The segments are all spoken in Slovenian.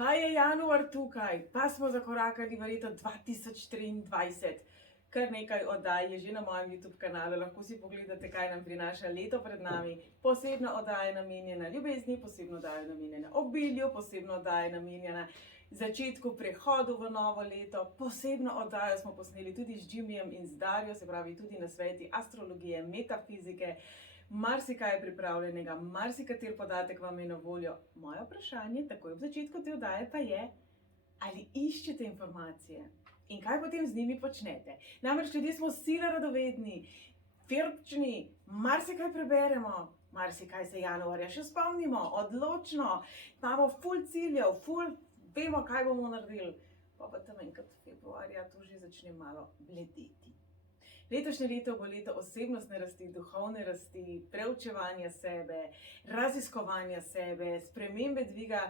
Pa je januar tukaj, pa smo zakorakali v leto 2023. Kar nekaj oddaj je že na mojem YouTube kanalu, lahko si pogledate, kaj nam prinaša leto pred nami. Posebna oddaja namenjena ljubezni, posebno oddaja namenjena obilju, posebno oddaja namenjena začetku prehodu v novo leto. Posebno oddajo smo posneli tudi z Jimmyjem in z Darjo, se pravi tudi na sveti astrologije, metafizike. Marsikaj je pripravljenega, marsikater podatek vam je na voljo. Moje vprašanje, takoj ob začetku te oddaje pa je, ali iščete informacije in kaj potem z njimi počnete. Namreč ljudje smo sila radovedni, firčni, marsikaj preberemo, marsikaj se januarja še spomnimo, odločno, imamo ful ciljev, ful vemo, kaj bomo naredili. Pa tam enkrat februarja to že začne malo bledeti. Letošnje leto bo leto osebnostne rasti, duhovne rasti, preučevanja sebe, raziskovanja sebe, spremembe dviga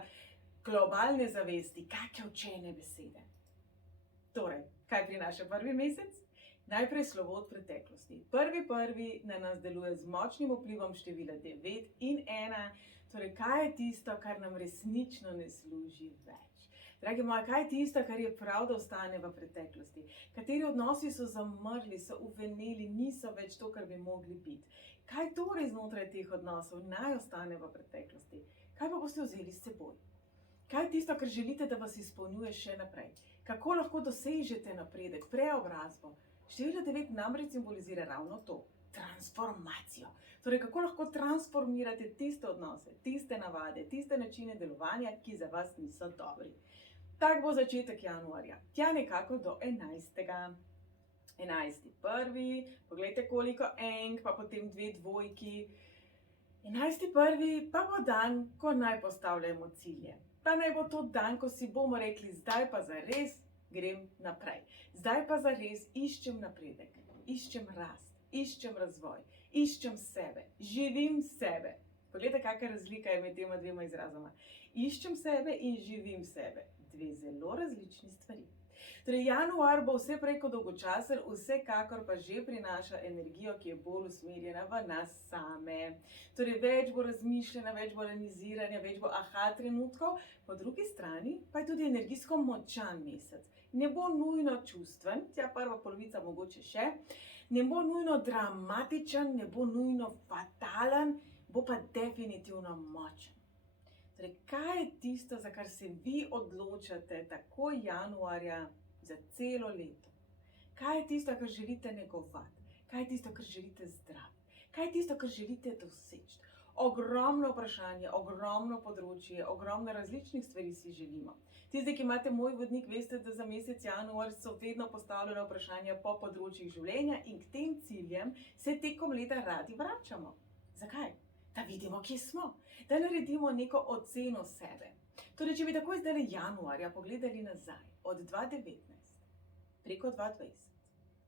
globalne zavesti, kakšne učene besede. Torej, kaj prinaša prvi mesec? Najprej slovo od preteklosti. Prvi na nas deluje z močnim vplivom števila 9 in 1. Torej, kaj je tisto, kar nam resnično ne služi več? Dragi moji, kaj je tisto, kar je prav, da ostane v preteklosti? Kateri odnosi so zamrli, so uveneli, niso več to, kar bi mogli biti? Kaj torej znotraj teh odnosov naj ostane v preteklosti? Kaj pa boste vzeli s seboj? Kaj je tisto, kar želite, da vas izpolnjuje še naprej? Kako lahko dosežete napredek, preobrazbo? Število 9 namreč simbolizira ravno to, transformacijo. Torej, kako lahko transformirate tiste odnose, tiste navade, tiste načine delovanja, ki za vas niso dobri. Tak bo začetek januarja, tja nekako do 11. 11.1. Poglejte, koliko enk, pa potem 2 dvojki. 11.1. pa bo dan, ko naj postavljamo cilje. Pa naj bo to dan, ko si bomo rekli, zdaj pa zares grem naprej. Zdaj pa zares iščem napredek, iščem rast, iščem razvoj, iščem sebe, živim sebe. Poglejte, kakšna razlika je med tema dvema izrazoma. Iščem sebe in živim sebe. Dve zelo različni stvari. Torej, januar bo vse prej kot dolgočasen, vsekakor pa že prinaša energijo, ki je bolj usmerjena v nas same. Torej, več bo razmišljanja, več bo analiziranja, več bo aha trenutkov, po drugi strani pa je tudi energijsko močan mesec. Ne bo nujno čustven, tja prva polovica mogoče še, ne bo nujno dramatičen, ne bo nujno fatalen, bo pa definitivno močen. Torej, kaj je tisto, za kar se vi odločate tako januarja za celo leto? Kaj je tisto, kar želite negovati? Kaj je tisto, kar želite zdraviti? Kaj je tisto, kar želite doseči? Ogromno vprašanje, ogromno področje, ogromno različnih stvari si želimo. Tisti, ki imate moj vodnik, veste, da za mesec januar so vedno postavljena vprašanja po področjih življenja in k tem ciljem se tekom leta radi vračamo. Zakaj? Da vidimo, kje smo, da naredimo neko oceno sebe. Torej, če bi takoj zdaj januarja pogledali nazaj, od 2019, preko 2020,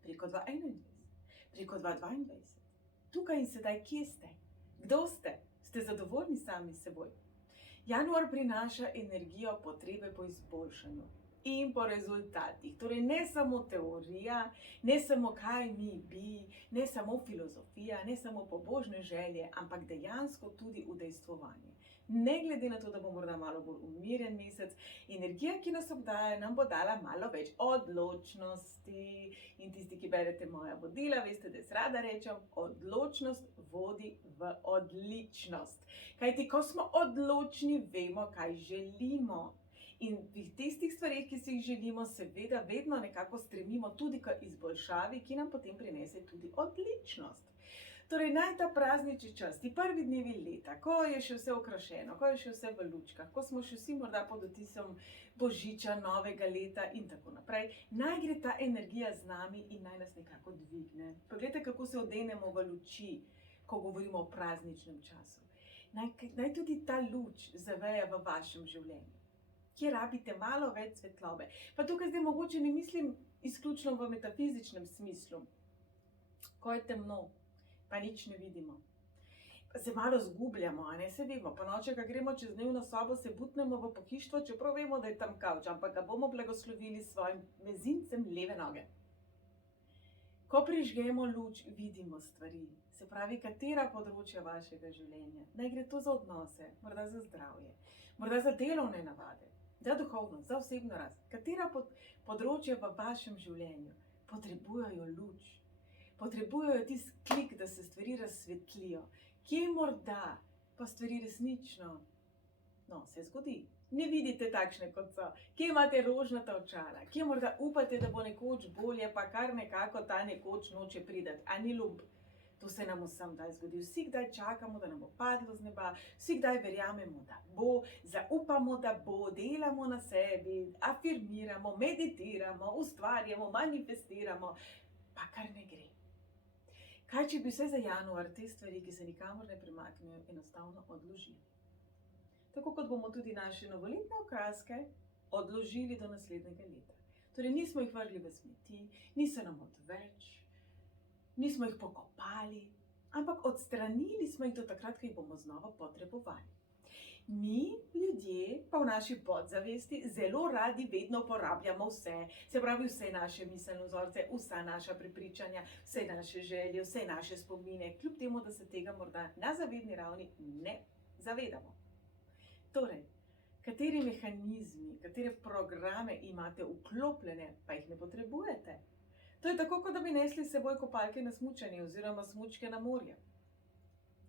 preko 2021, preko 2022, tukaj in sedaj, kje ste? Kdo ste? Ste zadovoljni sami s seboj? Januar prinaša energijo potrebe po izboljšanju in po rezultatih. Torej, ne samo teorija, ne samo kaj mi bi, ne samo filozofija, ne samo pobožne želje, ampak dejansko tudi udejstvovanje. Ne glede na to, da bo morda malo bolj umirjen mesec, energija, ki nas obdaja, nam bo dala malo več odločnosti. In tisti, ki berete moja vodila, veste, da jaz rada rečem, odločnost vodi v odličnost. Kajti, ko smo odločni, vemo, kaj želimo. In v tistih stvarih, ki si jih želimo, seveda vedno nekako stremimo tudi k izboljšavi, ki nam potem prinese tudi odličnost. Torej, naj ta praznični čas, ti prvi dnevi leta, ko je še vse okrašeno, ko je še vse v lučkah, ko smo še vsi morda pod vtisom božiča, novega leta in tako naprej, naj gre ta energija z nami in naj nas nekako dvigne. Poglejte, kako se odenemo v luči, ko govorimo o prazničnem času. Naj tudi ta luč zaveje v vašem življenju, kjer rabite malo več svetlobe. Pa tukaj zdaj mogoče ne mislim izključno v metafizičnem smislu. Ko je temno, pa nič ne vidimo. Pa se malo zgubljamo, a ne, se vemo. Po noči, ko gremo čez dnevno sobo, se butnemo v pohištvo, čeprav vemo, da je tam kavč, ampak ga bomo blagoslovili s svojim mezincem leve noge. Ko prižgemo luč, vidimo stvari. Se pravi, katera področja vašega življenja. Naj gre to za odnose, morda za zdravje, morda za delovne navade. za duhovnost, za osebno rast, katera področja v vašem življenju potrebujejo luč, potrebujejo tisti klik, da se stvari razsvetlijo, kje morda pa stvari resnično, se zgodi. Ne vidite takšne, kot so, kje imate rožnata očala, kje morda upate, da bo nekoč bolje, pa kar nekako ta nekoč noče priti, a ni lump. To se nam vsem kdaj zgodi. Vsi kdaj čakamo, da nam bo padlo z neba, vsi kdaj verjamemo, da bo, zaupamo, da bo, delamo na sebi, afirmiramo, meditiramo, ustvarjamo, manifestiramo, pa kar ne gre. Kaj, če bi vse za januar te stvari, ki se nikamor ne premaknejo, enostavno odložili? Tako kot bomo tudi naše novoletne okraske odložili do naslednjega leta. Torej nismo jih vrgli v smeti, niso nam odveč, nismo jih pokopali, ampak odstranili smo jih do takrat, ko jih bomo znova potrebovali. Mi, ljudje, pa v naši podzavesti zelo radi vedno uporabljamo vse, se pravi vse naše miselne vzorce, vsa naša prepričanja, vse naše želje, vse naše spomine, kljub temu, da se tega morda na zavedni ravni ne zavedamo. Torej, kateri mehanizmi, katere programe imate vklopljene, pa jih ne potrebujete? To je tako, kot da bi nesli s seboj kopalke na smučanje oziroma smučke na morje.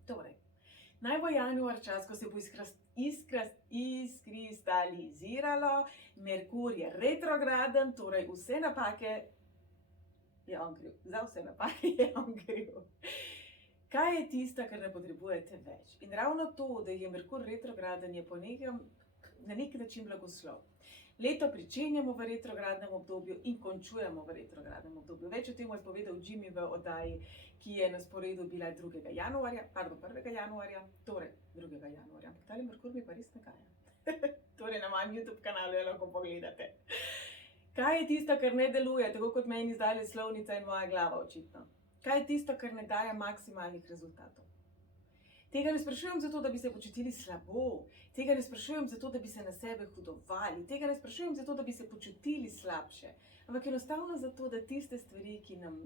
Torej, naj bo januar čas, ko se bo izkristaliziralo, Merkur je retrograden, torej vse napake je on kriv. Za vse napake je on kriv. Kaj je tisto, kar ne potrebujete več? In ravno to, da je Merkur retrograden, je na neki način blagoslov. Leto pričenjamo v retrogradnem obdobju in končujemo v retrogradnem obdobju. Več o tem je povedal Jimmy v oddaji, ki je na sporedu bila 1. januarja. Torej 2. januarja. Ampak tale Merkur mi pa res nagaja. Torej na mojem YouTube kanalu lahko pogledate. Kaj je tisto, kar ne deluje, tako kot meni zdaj slovnica in moja glava očitno? Kaj je tisto, kar ne daje maksimalnih rezultatov? Tega ne sprašujem zato, da bi se počutili slabo, tega ne sprašujem zato, da bi se na sebe hudovali, tega ne sprašujem zato, da bi se počutili slabše, ampak enostavno zato, da tiste stvari, ki nam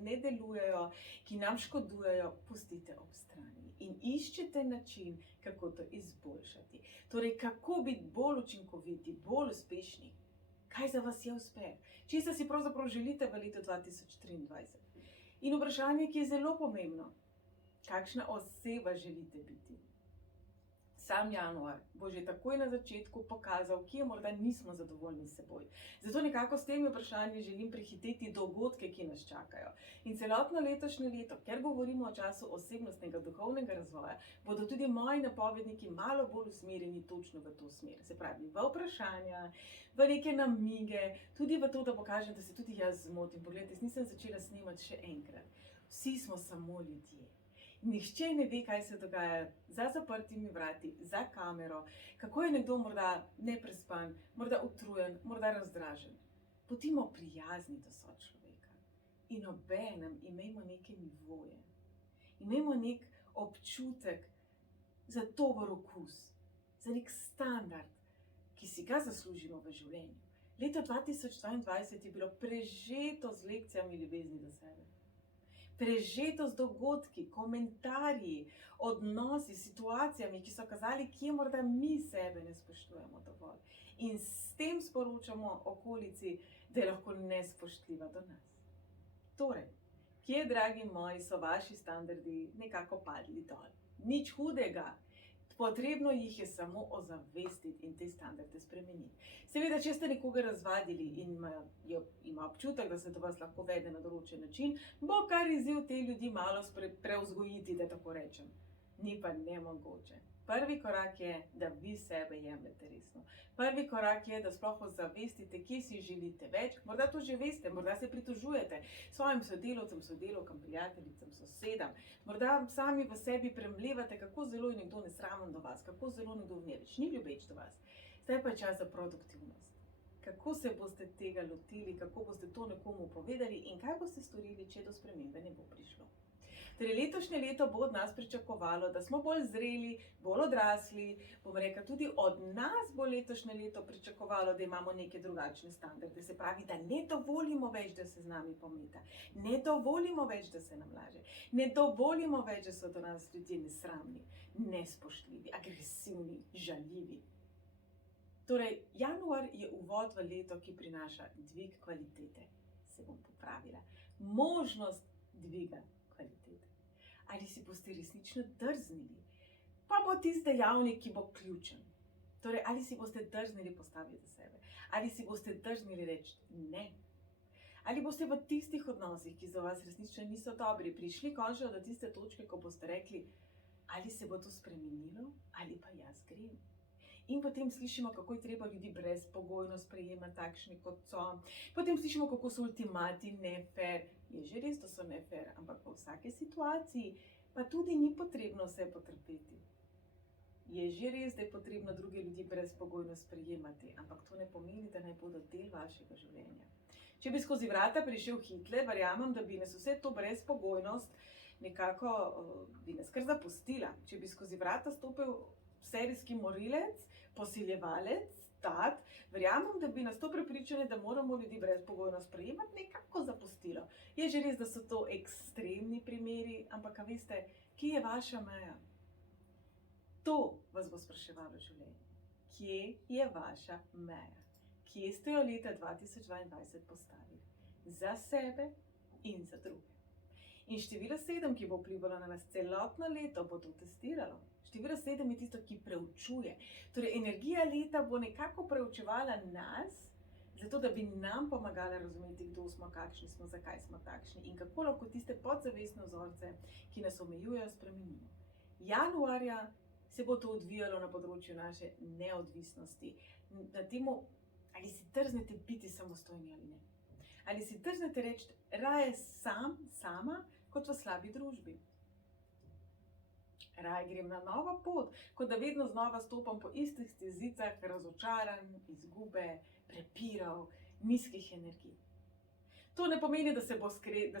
ne delujejo, ki nam škodujejo, pustite ob strani in iščete način, kako to izboljšati. Torej, kako biti bolj učinkoviti, bolj uspešni. Kaj za vas je uspeh? Česa si pravzaprav želite v letu 2023? In vprašanje, ki je zelo pomembno. Kakšna oseba želite biti? Sam januar bo že takoj na začetku pokazal, kje morda nismo zadovoljni s seboj. Zato nekako s temi vprašanji želim prehiteti dogodke, ki nas čakajo. In celotno letošnje leto, ker govorimo o času osebnostnega duhovnega razvoja, bodo tudi moji napovedniki malo bolj usmerjeni točno v to smer. Se pravi, v vprašanja, v neke namige, tudi v to, da pokažem, da se tudi jaz zmotim. Poglejte, nisem začela snemati še enkrat. Vsi smo samo ljudje. Nihče ne ve, kaj se dogaja za zaprtimi vrati, za kamero, kako je nekdo morda neprespan, morda utrujen, morda razdražen. Bodimo prijazni do sočloveka in obenem imejmo neke nivoje. Imejmo nek občutek za dober okus, za nek standard, ki si ga zaslužimo v življenju. Leto 2022 je bilo prežeto z lekcijami ljubezni do sebe. Prežeto z dogodki, komentarji, odnosi, situacijami, ki so kazali, kje morda mi sebe ne spoštujemo dovolj. In s tem sporočamo okolici, da je lahko nespoštljiva do nas. Torej, kje, dragi moji, so vaši standardi nekako padli dol? Nič hudega. Potrebno jih je samo ozavestiti in te standarde spremeniti. Seveda, če ste nekoga razvadili in ima občutek, da se do vas lahko vede na določen način, bo kar izziv te ljudi malo prevzgojiti, da tako rečem. Ni pa nemogoče. Prvi korak je, da vi sebe jemljete resno. Prvi korak je, da sploh ozavestite, kje si želite več. Morda to že veste, morda se pritožujete svojim sodelavcem, sodelavkam, prijateljicam, sosedam. Morda sami v sebi premlevate, kako zelo je nekdo nesramen do vas, kako zelo nekdo več ni ljubeč do vas. Zdaj pa je čas za produktivnost. Kako se boste tega lotili, kako boste to nekomu povedali in kaj boste storili, če do spremembe ne bo prišlo. Torej, letošnje leto bo od nas pričakovalo, da smo bolj zreli, bolj odrasli, bom rekla, tudi od nas bo letošnje leto pričakovalo, da imamo neke drugačne standarde. Se pravi, da ne dovolimo več, da se z nami pometa, ne dovolimo več, da se nam laže, ne dovolimo več, da so do nas ljudje nesramni, nespoštljivi, agresivni, žaljivi. Torej, januar je uvod v leto, ki prinaša dvig kvalitete. Se bom popravila. Možnost dviga kvalitete. Ali si boste resnično drznili? Pa bo tisti dejavnik, ki bo ključen. Torej, ali si boste drznili postaviti sebe? Ali si boste drznili reči ne? Ali boste v tistih odnosih, ki za vas resnično niso dobri, prišli končno do tiste točke, ko boste rekli, ali se bo to spremenilo, ali pa jaz grem. In potem slišimo, kako je treba ljudi brezpogojno sprejemati takšni, kot so. Potem slišimo, kako so ultimati nefer. Je že res, da so nefer, ampak v vsaki situaciji pa tudi ni potrebno vse potrpeti. Je že res, da je potrebno druge ljudi brezpogojno sprejemati, ampak to ne pomeni, da naj bodo del vašega življenja. Če bi skozi vrata prišel Hitler, verjamem, da bi nas vse to brezpogojnost nekako bi nas kar zapustila. Če bi skozi vrata stopil serijski morilec, posiljevalec, tat, verjamem, da bi nas to prepričanje, da moramo ljudi brezpogojno sprejemati, nekako zapustilo. Je že res, da so to ekstremni primeri, ampak a veste, kje je vaša meja? To vas bo spraševalo življenje. Kje je vaša meja? Kje ste jo leta 2022 postavili? Za sebe in za druge. In število 7, ki bo vplivalo na nas celotno leto, bo to testiralo. Število 7 je tisto, ki preučuje. Torej, energija leta bo nekako preučevala nas, zato da bi nam pomagala razumeti, kdo smo, kakšni smo, zakaj smo takšni in kako lahko tiste podzavestne vzorce, ki nas omejujejo, spremenimo. Januarja se bo to odvijalo na področju naše neodvisnosti, na temu, ali si drznete biti samostojni ali ne. Ali si drznete reči, raje sama, kot v slabi družbi. Raje grem na novo pot, kot da vedno znova stopam po istih stezicah, razočaran, izgube, prepirov, nizkih energij. To ne pomeni, da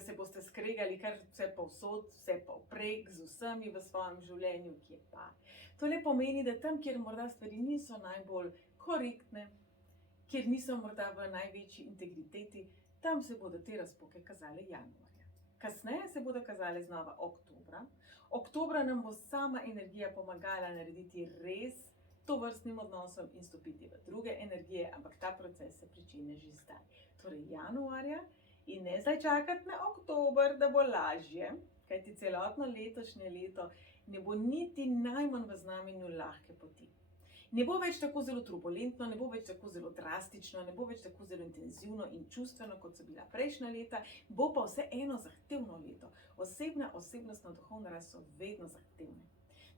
se boste skregali kar vse povsod, vse povprek, z vsemi v svojem življenju, kje pa. To ne pomeni, da tam, kjer morda stvari niso najbolj korektne, kjer niso morda v največji integriteti, tam se bodo te razpoke kazale januarja. Kasneje se bodo kazale znova oktobra. Oktobra nam bo sama energija pomagala narediti res tovrstnim odnosom in stopiti v druge energije, ampak ta proces se pričenja že zdaj. Torej januarja in ne zdaj čakati na oktober, da bo lažje, kajti celotno letošnje leto ne bo niti najmanj v znamenju lahke poti. Ne bo več tako zelo turbulentno, ne bo več tako zelo drastično, ne bo več tako zelo intenzivno in čustveno, kot so bila prejšnja leta, bo pa vseeno zahtevno leto. Osebna, osebnostna, duhovna rast so vedno zahtevne.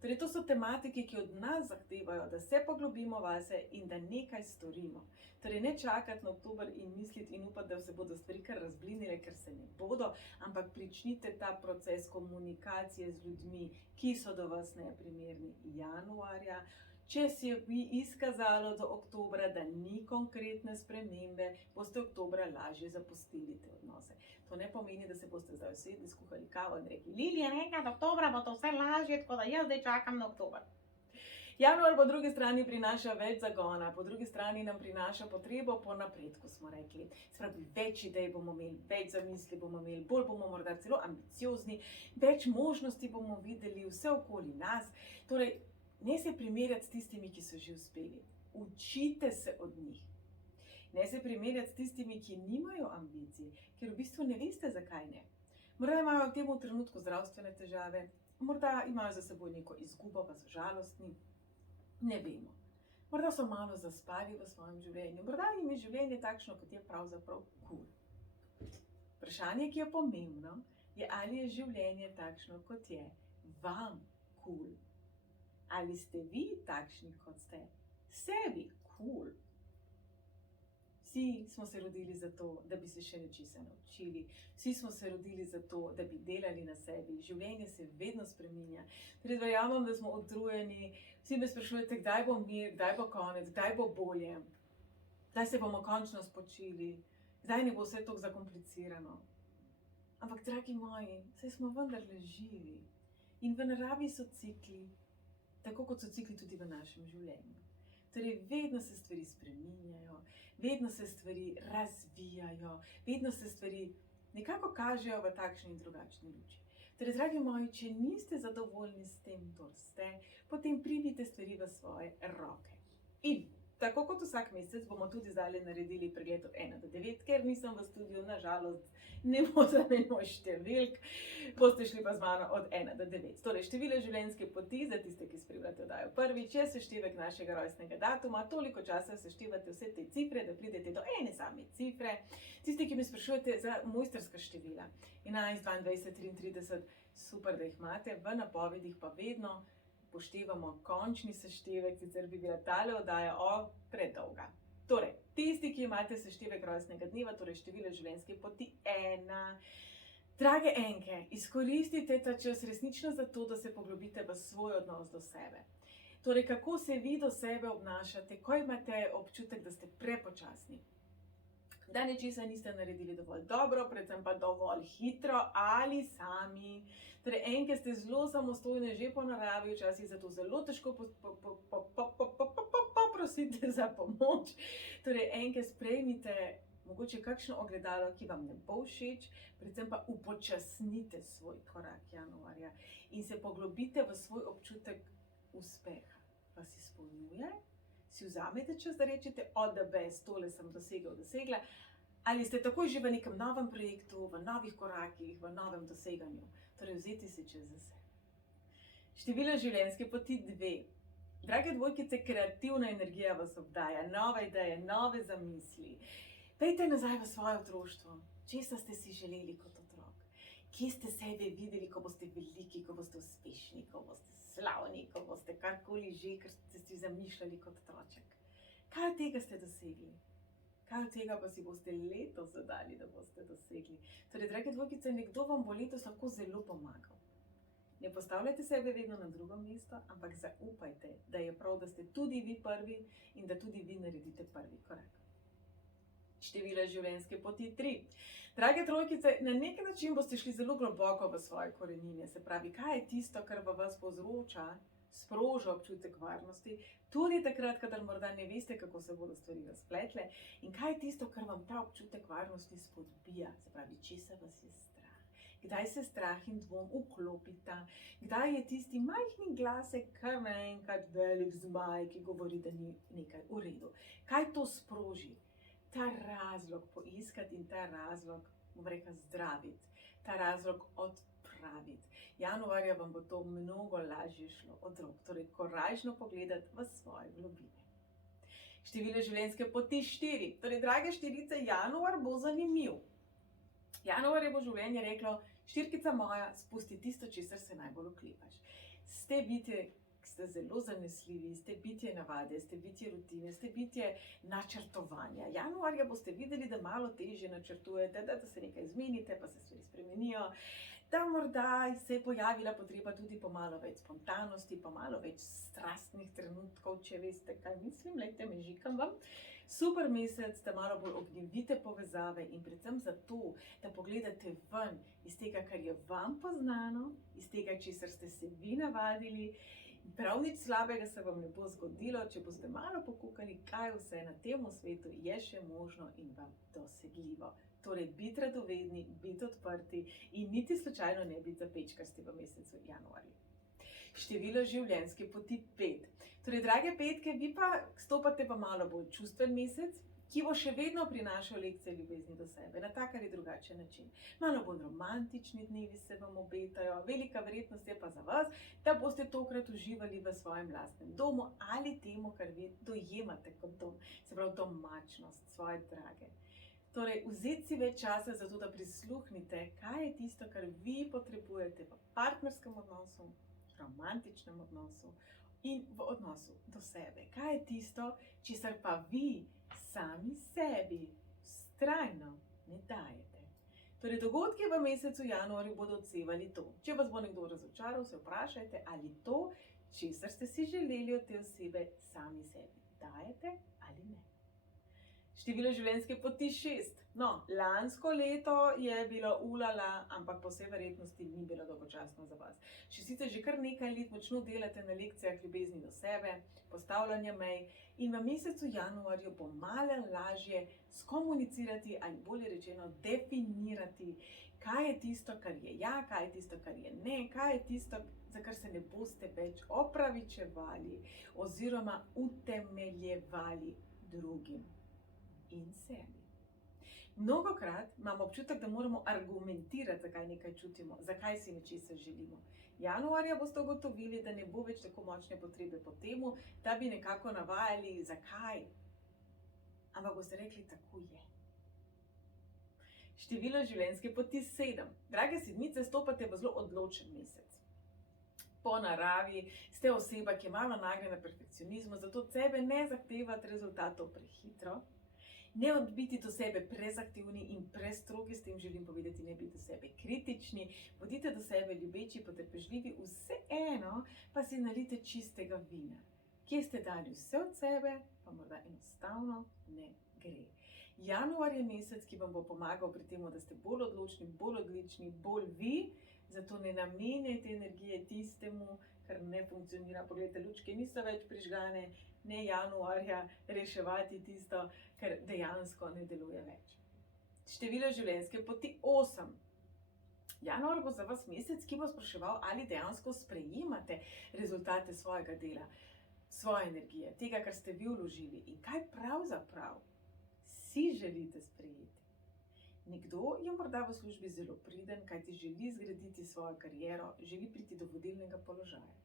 Torej, to so tematike, ki od nas zahtevajo, da se poglobimo vase in da nekaj storimo. Torej, ne čakati na oktober in misliti in upati, da se bodo stvari kar razblinile, ker se ne bodo, ampak pričnite ta proces komunikacije z ljudmi, ki so do vas neprimerni januarja. Če se bi izkazalo do oktobra, da ni konkretne spremembe, boste oktobra lažje zapustili te odnose. To ne pomeni, da se boste zdaj usedli, skuhali kavo in rekli, Lilija, nekaj do oktobra bo to vse lažje, tako da jaz zdaj čakam na oktober. Januar po drugi strani prinaša več zagona, po drugi strani nam prinaša potrebo po napredku, smo rekli. Spravi, več idej bomo imeli, več zamisli bomo imeli, bolj bomo morda celo ambiciozni, več možnosti bomo videli vse okoli nas. Torej, ne se primerjati s tistimi, ki so že uspeli. Učite se od njih. Ne se primerjati s tistimi, ki nimajo ambicij, ker v bistvu ne veste, zakaj ne. Morda imajo v tem trenutku zdravstvene težave, morda imajo za seboj neko izgubo, pa so žalostni. Ne vemo. Morda so malo zaspali v svojem življenju, morda jim je življenje takšno, kot je pravzaprav kul. Vprašanje, ki je pomembno, je, ali je življenje takšno, kot je vam kul. Ali ste vi takšni, kot ste? Sebi, kul. Vsi smo se rodili za to, da bi se še nečesa naučili. Vsi smo se rodili za to, da bi delali na sebi. Življenje se vedno spreminja. Torej, verjamem, da smo utrujeni. Vsi me sprašujete, kdaj bo mir, kdaj bo konec, kdaj bo bolje. Kdaj se bomo končno spočili. Kdaj ne bo vse tako zakomplicirano. Ampak, dragi moji, saj smo vendarle živi. In v naravi so cikli. Tako kot so cikli tudi v našem življenju. Torej, vedno se stvari spreminjajo, vedno se stvari razvijajo, vedno se stvari nekako kažejo v takšni in drugačni luči. Torej, dragi moji, če niste zadovoljni s tem, kdo ste, potem primite stvari v svoje roke. In Tako kot vsak mesec bomo tudi zdaj naredili pregled od 1 do 9, ker nisem v studiu, nažalost, ne bo zamenjal številk, boste šli pa z mano od 1 do 9. Torej, število življenjske poti, za tiste, ki spremljate oddajo prvič, je seštevek našega rojstnega datuma, toliko časa seštevate vse te cifre, da pridete do ene same cifre. Tisti, ki me sprašujete za mojstrska števila, 11, 22, 33, super, da jih imate, v napovedih pa vedno poštevamo končni seštevek, sicer bi bila tale oddaja predolga. Torej, tisti, ki imate seštevek rojstnega dneva, torej število življenjske poti 1. Drage enke, izkoristite ta čas resnično za to, da se poglobite v svoj odnos do sebe. Torej, kako se vi do sebe obnašate, ko imate občutek, da ste prepočasni, da nečesa niste naredili dovolj dobro, predvsem pa dovolj hitro ali sami. Torej, enke ste zelo samostojne že po naravi, včasih zato zelo težko poprosite za pomoč. Torej, enke, sprejmite mogoče kakšno ogledalo, ki vam ne bo všeč, predvsem pa upočasnite svoj korak januarja in se poglobite v svoj občutek uspeha. Vas izpolnjuje? Si vzamete čas, da rečete, the best, tole sem dosegla, ali ste takoj že v nekem novem projektu, v novih korakih, v novem doseganju. Torej, vzeti si čas za sebe. Število življenjske poti 2. Drage dvojkice, kreativna energija vas obdaja, nove ideje, nove zamisli. Pejte nazaj v svoje otroštvo. Česa ste si želeli kot otrok? Kje ste sebe videli, ko boste veliki, ko boste uspešni, ko boste slavni, ko boste karkoli že, kar ste si zamišljali kot otroček? Kaj od tega ste dosegli? Kaj od tega pa si boste letos zadali, da boste dosegli? Torej, drage dvojkice, nekdo vam bo letos lahko zelo pomagal. Ne postavljajte sebe vedno na drugo mesto, ampak zaupajte, da je prav, da ste tudi vi prvi in da tudi vi naredite prvi korak. Število življenjske poti 3. Drage trojkice, na neki način boste šli zelo globoko v svoje korenine. Se pravi, kaj je tisto, kar v vas povzroča, sproža občutek varnosti, tudi takrat, kadar morda ne veste, kako se bodo stvari razpletle, in kaj je tisto, kar vam ta občutek varnosti spodbija. Se pravi, česa vas je strah. Kdaj se strah in dvom vklopita, kdaj je tisti majhni glasek kar naenkrat velik zmaj, ki govori, da ni nekaj v redu. Kaj to sproži? Ta razlog poiskati in ta razlog, bom rekla, zdraviti, ta razlog odpraviti. Januarja vam bo to mnogo lažje šlo od rok, torej korajžno pogledati v svoje globine. Število življenjske poti 4. Torej, drage štirice, januar bo zanimiv. Januar je bo življenje reklo, štirkica moja, spusti tisto, česar se najbolj oklepaš. Ste bitje, ste zelo zanesljivi, ste bitje navade, ste bitje rutine, ste bitje načrtovanja. Januarja boste videli, da malo težje načrtujete, da se nekaj zmenite, pa se stvari spremenijo, da morda se je pojavila potreba tudi po malo več spontanosti, po malo več strastnih trenutkov, če veste, kaj mislim, lejte, mežikam vam. Super mesec, da malo bolj ognjevite povezave in predvsem zato, da pogledate ven iz tega, kar je vam poznano, iz tega, česar ste se vi navadili. Prav nič slabega se vam ne bo zgodilo, če boste malo pokukali, kaj vse na tem svetu je še možno in vam dosegljivo. Torej, biti radovedni, biti odprti in niti slučajno ne biti zapečkasti v mesecu januarju. Število življenjske poti 5. Torej, drage petke, vi pa stopate v malo bolj čustven mesec, ki bo še vedno prinašal lekcije ljubezni do sebe, na tak ali drugačen način. Malo bolj romantični dnevi se vam obetajo, velika verjetnost je pa za vas, da boste tokrat uživali v svojem lastnem domu ali temu, kar vi dojemate kot dom, se pravi domačnost, svoje drage. Torej, vzeti si več časa za to, da prisluhnite, kaj je tisto, kar vi potrebujete v partnerskem odnosu, romantičnem odnosu in v odnosu do sebe. Kaj je tisto, česar pa vi sami sebi vztrajno ne dajete. Torej, dogodki v mesecu januarju bodo odsevali to. Če vas bo nekdo razočaral, se vprašajte, ali to, česar ste si želeli od te osebe, sami sebi dajete ali ne. Število življenjske poti 6. No, lansko leto je bilo ulala, ampak po vsej verjetnosti ni bilo dolgočasno za vas. Še sicer že kar nekaj let močno delate na lekcijah ljubezni do sebe, postavljanja mej in v mesecu januarju bo malo lažje skomunicirati ali bolje rečeno definirati, kaj je tisto, kar je ja, kaj je tisto, kar je ne, kaj je tisto, za kar se ne boste več opravičevali oziroma utemeljevali drugim in sebi. Mnogokrat imamo občutek, da moramo argumentirati, zakaj nekaj čutimo, zakaj si nečesa želimo. Januarja boste ugotovili, da ne bo več tako močne potrebe po temu, da bi nekako navajali, zakaj. Ampak boste rekli, tako je. Število življenjske poti 7. Drage sedmice, stopate v zelo odločen mesec. Po naravi ste oseba, ki je malo nagnjena perfekcionizmu, zato od sebe ne zahtevate rezultatov prehitro. Ne biti do sebe prezahtevni in prestrogi, s tem želim povedati, ne biti do sebe kritični, bodite do sebe ljubeči, potrpežljivi, vseeno pa si nalite čistega vina. Kje ste dali vse od sebe, pa morda enostavno ne gre. Januar je mesec, ki vam bo pomagal pri tem, da ste bolj odločni, bolj odlični, bolj vi, zato ne namenjajte energije tistemu, kar ne funkcionira. Poglejte, lučke niso več prižgane, ne januarja reševati tisto, kar dejansko ne deluje več. Število življenjske poti 8. Januar bo za vas mesec, ki bo spraševal, ali dejansko sprejemate rezultate svojega dela, svoje energije, tega, kar ste vi vložili in kaj pravzaprav si želite sprejeti. Nekdo je morda v službi zelo priden, kajti želi zgraditi svojo kariero, želi priti do vodilnega položaja.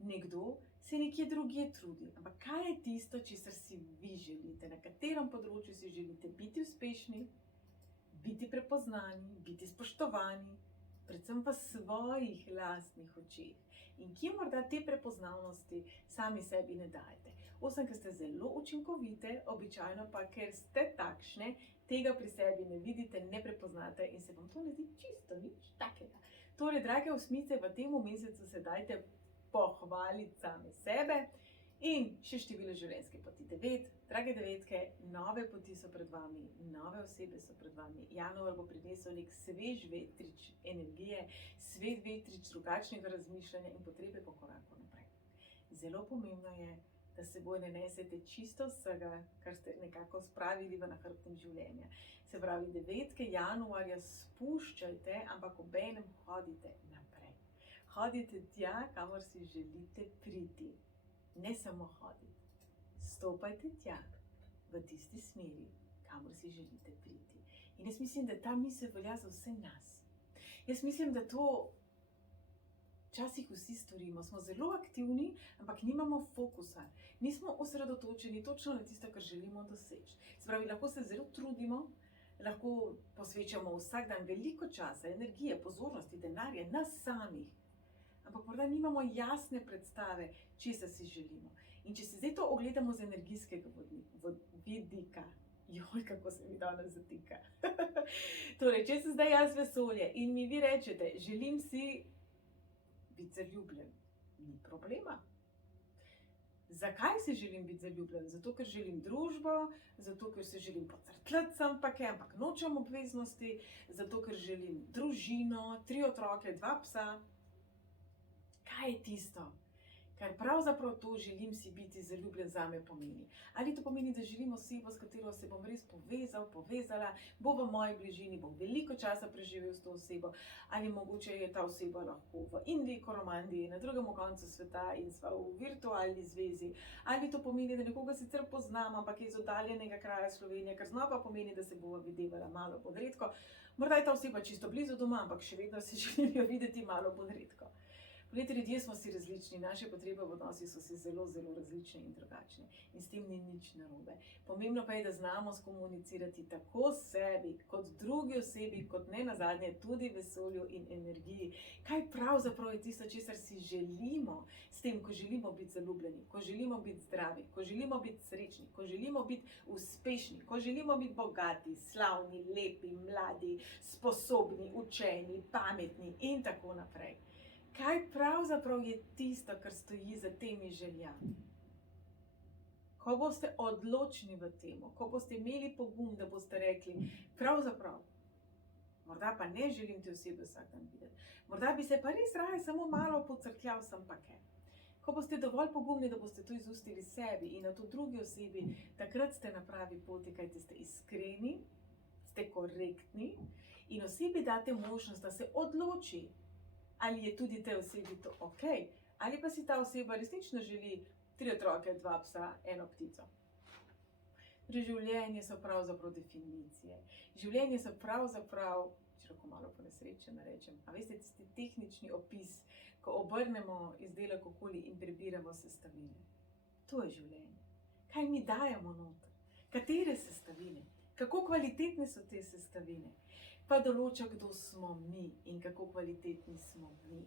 Nekdo se nekje drugje trudi, ampak kaj je tisto, česar si vi želite, na katerem področju si želite biti uspešni, biti prepoznani, biti spoštovani, predvsem v svojih lastnih očeh. In kje morda te prepoznavnosti sami sebi ne dajete. 8, ker ste zelo učinkovite, običajno pa, ker ste takšne, tega pri sebi ne vidite, ne prepoznate in se vam to ne zdi čisto nič takega. Torej, drage osmice, v tem mesecu se dajte pohvaliti same sebe in še število življenjske poti 9. Drage devetke, nove poti so pred vami, nove osebe so pred vami. Januar bo prinesel nek svež vetrič energije, svež vetrič drugačnega razmišljanja in potrebe po koraku naprej. Zelo pomembno je, da seboj ne nesete čisto vsega, kar ste nekako spravili v nahrbtnik življenja. Se pravi, 9. januarja spuščajte, ampak obenem hodite naprej. Hodite tja, kamor si želite priti. Ne samo hoditi. Stopajte tja, v tisti smeri, kamor si želite priti. In jaz mislim, da ta misel velja za vse nas. Jaz mislim, da to včasih vsi storimo. Smo zelo aktivni, ampak nimamo fokusa. Nismo osredotočeni točno na tisto, kar želimo doseči. Se pravi, lahko se zelo trudimo, lahko posvečamo vsak dan veliko časa, energije, pozornosti, denarja, nas samih. Ampak morda nimamo jasne predstave, česa si želimo. In če si zdaj to ogledamo z energijskega vidika, joj, kako se mi danes zatika. Torej, če se zdaj jaz vesolje in mi vi rečete, želim si biti zaljubljen, ni problema. Zakaj si želim biti zaljubljen? Zato, ker želim družbo, zato, ker se želim pocrtljati sem pa kaj, ampak nočem obveznosti, zato, ker želim družino, 3 otroke, 2 psa. Kaj je tisto, kar pravzaprav to želim si biti zaljubljen zame pomeni? Ali to pomeni, da želim osebo, s katero se bom res povezal, povezala, bo v moji bližini, bom veliko časa preživel s to osebo, ali mogoče je ta oseba lahko v Indiji, Koromandiji, na drugem koncu sveta in sva v virtualni zvezi, ali to pomeni, da nekoga sicer poznam, ampak je iz oddaljenega kraja Slovenije, kar znova pomeni, da se bova videvala malo pod redko. Morda je ta oseba čisto blizu doma, ampak še vedno se želim jo videti malo pod redko. Poglejte, ljudje smo si različni, naše potrebe v odnosih so si zelo, zelo različne in drugačne. In s tem ni nič narobe. Pomembno pa je, da znamo skomunicirati tako sebi, kot drugi osebi, kot ne nazadnje tudi vesolju in energiji. Kaj pravzaprav je tisto, česar si želimo s tem, ko želimo biti zaljubljeni, ko želimo biti zdravi, ko želimo biti srečni, ko želimo biti uspešni, ko želimo biti bogati, slavni, lepi, mladi, sposobni, učeni, pametni in tako naprej. Kaj pravzaprav je tisto, kar stoji za temi željami? Ko boste odločni v tem, ko boste imeli pogum, da boste rekli, pravzaprav, morda pa ne želim te osebe vsak dan videti, morda bi se pa res raje samo malo pocrkljal sem pa kaj. Ko boste dovolj pogumni, da boste to izustili sebi in na to drugi osebi, takrat ste na pravi poti, kajte ste iskreni, ste korektni in osebi date možnost, da se odloči, ali je tudi tej osebi to ok, ali pa si ta oseba resnično želi 3 otroke, 2 psa, 1 ptico. Torej, življenje so pravzaprav definicije. Življenje so pravzaprav, če lahko malo ponesrečeno rečem, a veste, tisti tehnični opis, ko obrnemo izdelek okoli in prebiramo sestavine. To je življenje. Kaj mi dajemo noter? Katere sestavine? Kako kvalitetne so te sestavine? Pa določa, kdo smo mi in kako kvalitetni smo mi.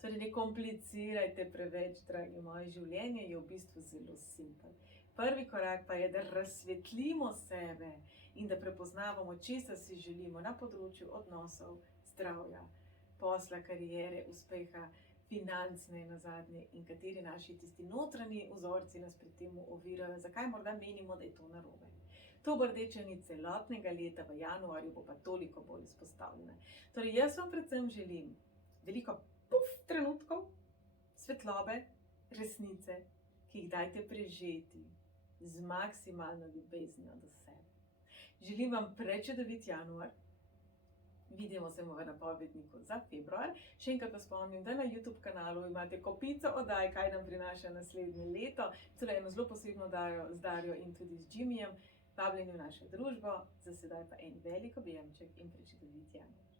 Torej, ne komplicirajte preveč, dragi moji, življenje je v bistvu zelo simpel. Prvi korak pa je, da razsvetlimo sebe in da prepoznavamo, česa si želimo na področju odnosov, zdravja, posla, kariere, uspeha, financ nenazadnje in kateri naši tisti notranji vzorci nas pri tem ovirajo, zakaj morda menimo, da je to narobe. To bo rdeča nit celotnega leta, v januarju bo pa toliko bolj izpostavljena. Torej, jaz vam predvsem želim veliko trenutkov svetlobe, resnice, ki jih dajte prežeti z maksimalno ljubeznijo do sebe. Želim vam prečudovit januar. Vidimo se v napovedniku za februar. Še enkrat pa spomnim, da na YouTube kanalu imate kopico oddaj, kaj nam prinaša naslednje leto. Torej, eno zelo posebno oddajo z Darjo in tudi z Jimmyjem. Vabljeni v našo družbo. Za sedaj pa en velik objemček in prečudovit januar.